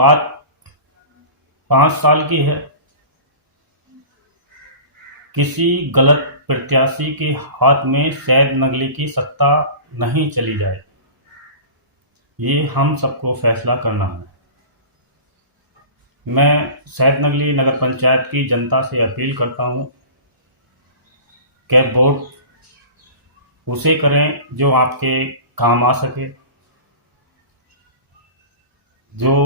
बात 5 साल की है, किसी गलत प्रत्याशी के हाथ में शहद नगली की सत्ता नहीं चली जाए, ये हम सबको फैसला करना है। मैं शहद नगली नगर पंचायत की जनता से अपील करता हूं कि वोट उसे करें जो आपके काम आ सके, जो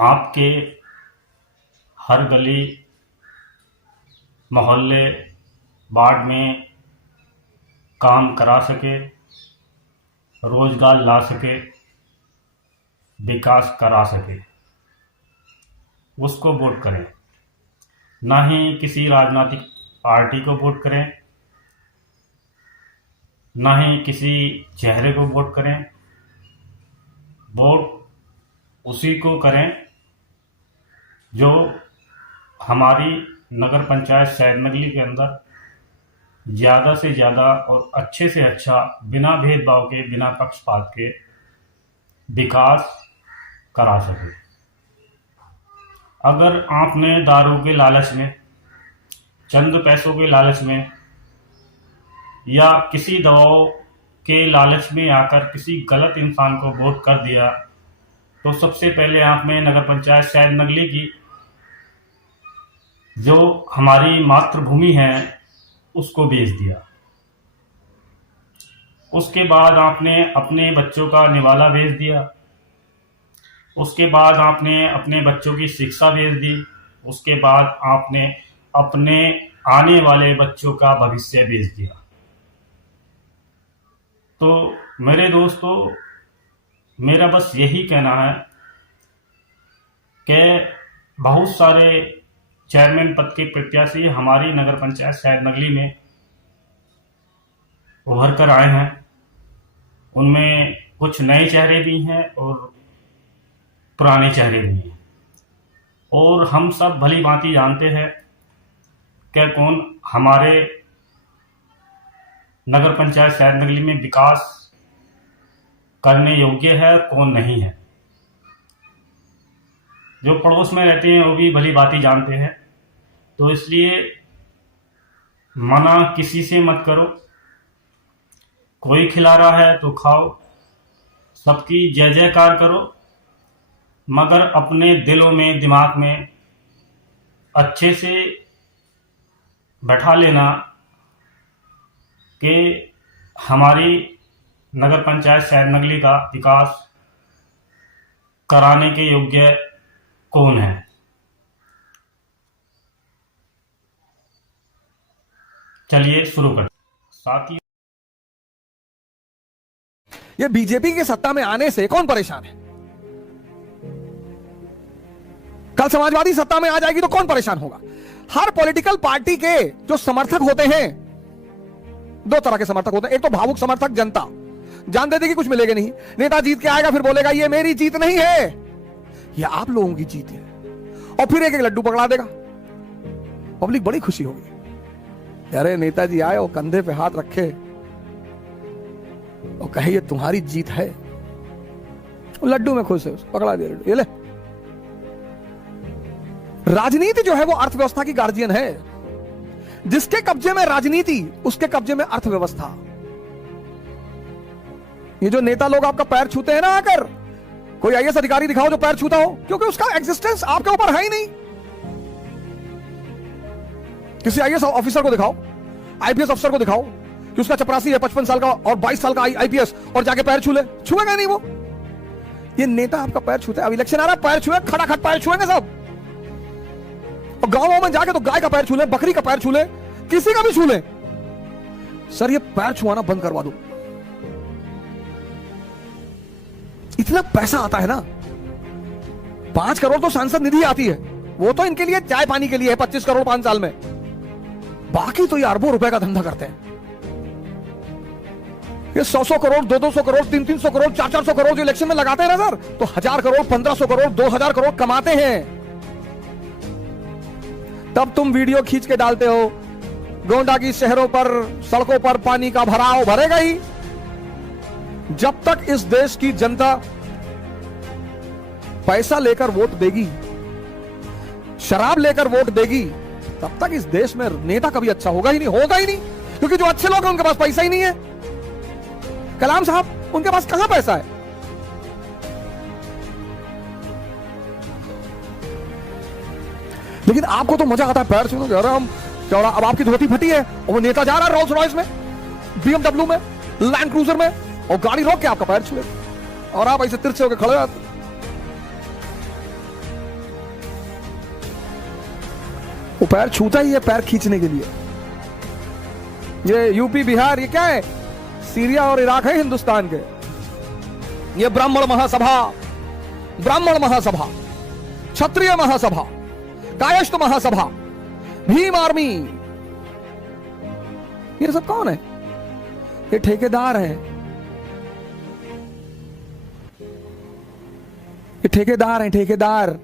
आपके हर गली मोहल्ले वार्ड में काम करा सके, रोजगार ला सके, विकास करा सके, उसको वोट करें। ना ही किसी राजनीतिक पार्टी को वोट करें, ना ही किसी चेहरे को वोट करें। वोट उसी को करें जो हमारी नगर पंचायत शहद नगली के अंदर ज़्यादा से ज़्यादा और अच्छे से अच्छा, बिना भेदभाव के, बिना पक्षपात के विकास करा सके। अगर आपने दारू के लालच में, चंद पैसों के लालच में या किसी दवाओं के लालच में आकर किसी गलत इंसान को वोट कर दिया, तो सबसे पहले आपने नगर पंचायत शहद नगली की जो हमारी मातृभूमि है उसको बेच दिया। उसके बाद आपने अपने बच्चों का निवाला बेच दिया। उसके बाद आपने अपने बच्चों की शिक्षा बेच दी। उसके बाद आपने अपने आने वाले बच्चों का भविष्य बेच दिया। तो मेरे दोस्तों, मेरा बस यही कहना है कि बहुत सारे चेयरमैन पद के प्रत्याशी हमारी नगर पंचायत शहद नगली में उभर कर आए हैं। उनमें कुछ नए चेहरे भी हैं और पुराने चेहरे भी हैं, और हम सब भली भांति जानते हैं कि कौन हमारे नगर पंचायत शहद नगली में विकास करने योग्य है और कौन नहीं है। जो पड़ोस में रहते हैं वो भी भली भांति जानते हैं। तो इसलिए मना किसी से मत करो। कोई खिला रहा है तो खाओ, सबकी जय जयकार करो, मगर अपने दिलों में, दिमाग में अच्छे से बैठा लेना कि हमारी नगर पंचायत शहद नगली का विकास कराने के योग्य कौन है। चलिए शुरू करते। साथ ही ये बीजेपी की सत्ता में आने से कौन परेशान है? कल समाजवादी सत्ता में आ जाएगी तो कौन परेशान होगा? हर पॉलिटिकल पार्टी के जो समर्थक होते हैं, दो तरह के समर्थक होते हैं। एक तो भावुक समर्थक, जनता जानते थे कि कुछ मिलेगा नहीं, नेता जीत के आएगा फिर बोलेगा ये मेरी जीत नहीं है, ये आप लोगों की जीत है, और फिर एक एक लड्डू पकड़ा देगा। पब्लिक बड़ी खुशी होगी, अरे नेताजी आए और कंधे पे हाथ रखे और कहे ये तुम्हारी जीत है। लड्डू में खुश है, पकड़ा दिया लड्डू, ये ले। राजनीति जो है वो अर्थव्यवस्था की गार्जियन है। जिसके कब्जे में राजनीति, उसके कब्जे में अर्थव्यवस्था। ये जो नेता लोग आपका पैर छूते हैं ना आकर, कोई आईएएस अधिकारी दिखाओ जो पैर छूता हो, क्योंकि उसका एग्जिस्टेंस आपके ऊपर है ही नहीं। किसी आईएएस ऑफिसर को दिखाओ, आईपीएस अफसर को दिखाओ कि उसका चपरासी है 55 साल का और 22 साल का आईपीएस, और जाके पैर छू ले, छुएगा नहीं वो। ये नेता आपका पैर छूते, अब इलेक्शन आ रहा है, पैर छुए, खटाखट पैर छुएंगे सब। और गांवों में जाके तो गाय का पैर छू ले, बकरी का पैर छू ले, किसी का भी छू ले। सर ये पैर छुआना बंद करवा दो। इतना पैसा आता है ना, 5 करोड़ तो सांसद निधि आती है, वो तो इनके लिए चाय पानी के लिए है, 25 करोड़ 5 साल में। बाकी तो ये अरबों रुपए का धंधा करते हैं। ये 100-100 करोड़, 200-200 करोड़, 300-300 करोड़, 400-400 करोड़ जो इलेक्शन में लगाते हैं ना सर, तो 1000 करोड़, 1500 करोड़, 2000 करोड़ कमाते हैं। तब तुम वीडियो खींच के डालते हो, गोंडा की शहरों पर, सड़कों पर पानी का भराव भरेगा ही जब तक इस देश की जनता पैसा लेकर वोट देगी, शराब लेकर वोट देगी, तब तक इस देश में नेता कभी अच्छा होगा ही नहीं, क्योंकि जो अच्छे लोग हैं उनके पास पैसा ही नहीं है। कलाम साहब, उनके पास कहां पैसा है? लेकिन आपको तो मजा आता है पैर छूने, अरे हम चौड़ा, अब आपकी धोती फटी है और वो नेता जा रहा है रोल्स रॉयस में, BMW में, लैंड क्रूजर में, और गाड़ी रोक के आपका पैर छुए और आप ऐसे तिरछे होकर खड़े रहते। वो पैर छूता ही है पैर खींचने के लिए। ये यूपी बिहार, ये क्या है? सीरिया और इराक है हिंदुस्तान के। ये ब्राह्मण महासभा, क्षत्रिय महासभा, कायस्थ महासभा, भीम आर्मी, ये सब कौन है? ये ठेकेदार है, ये ठेकेदार हैं, ठेकेदार।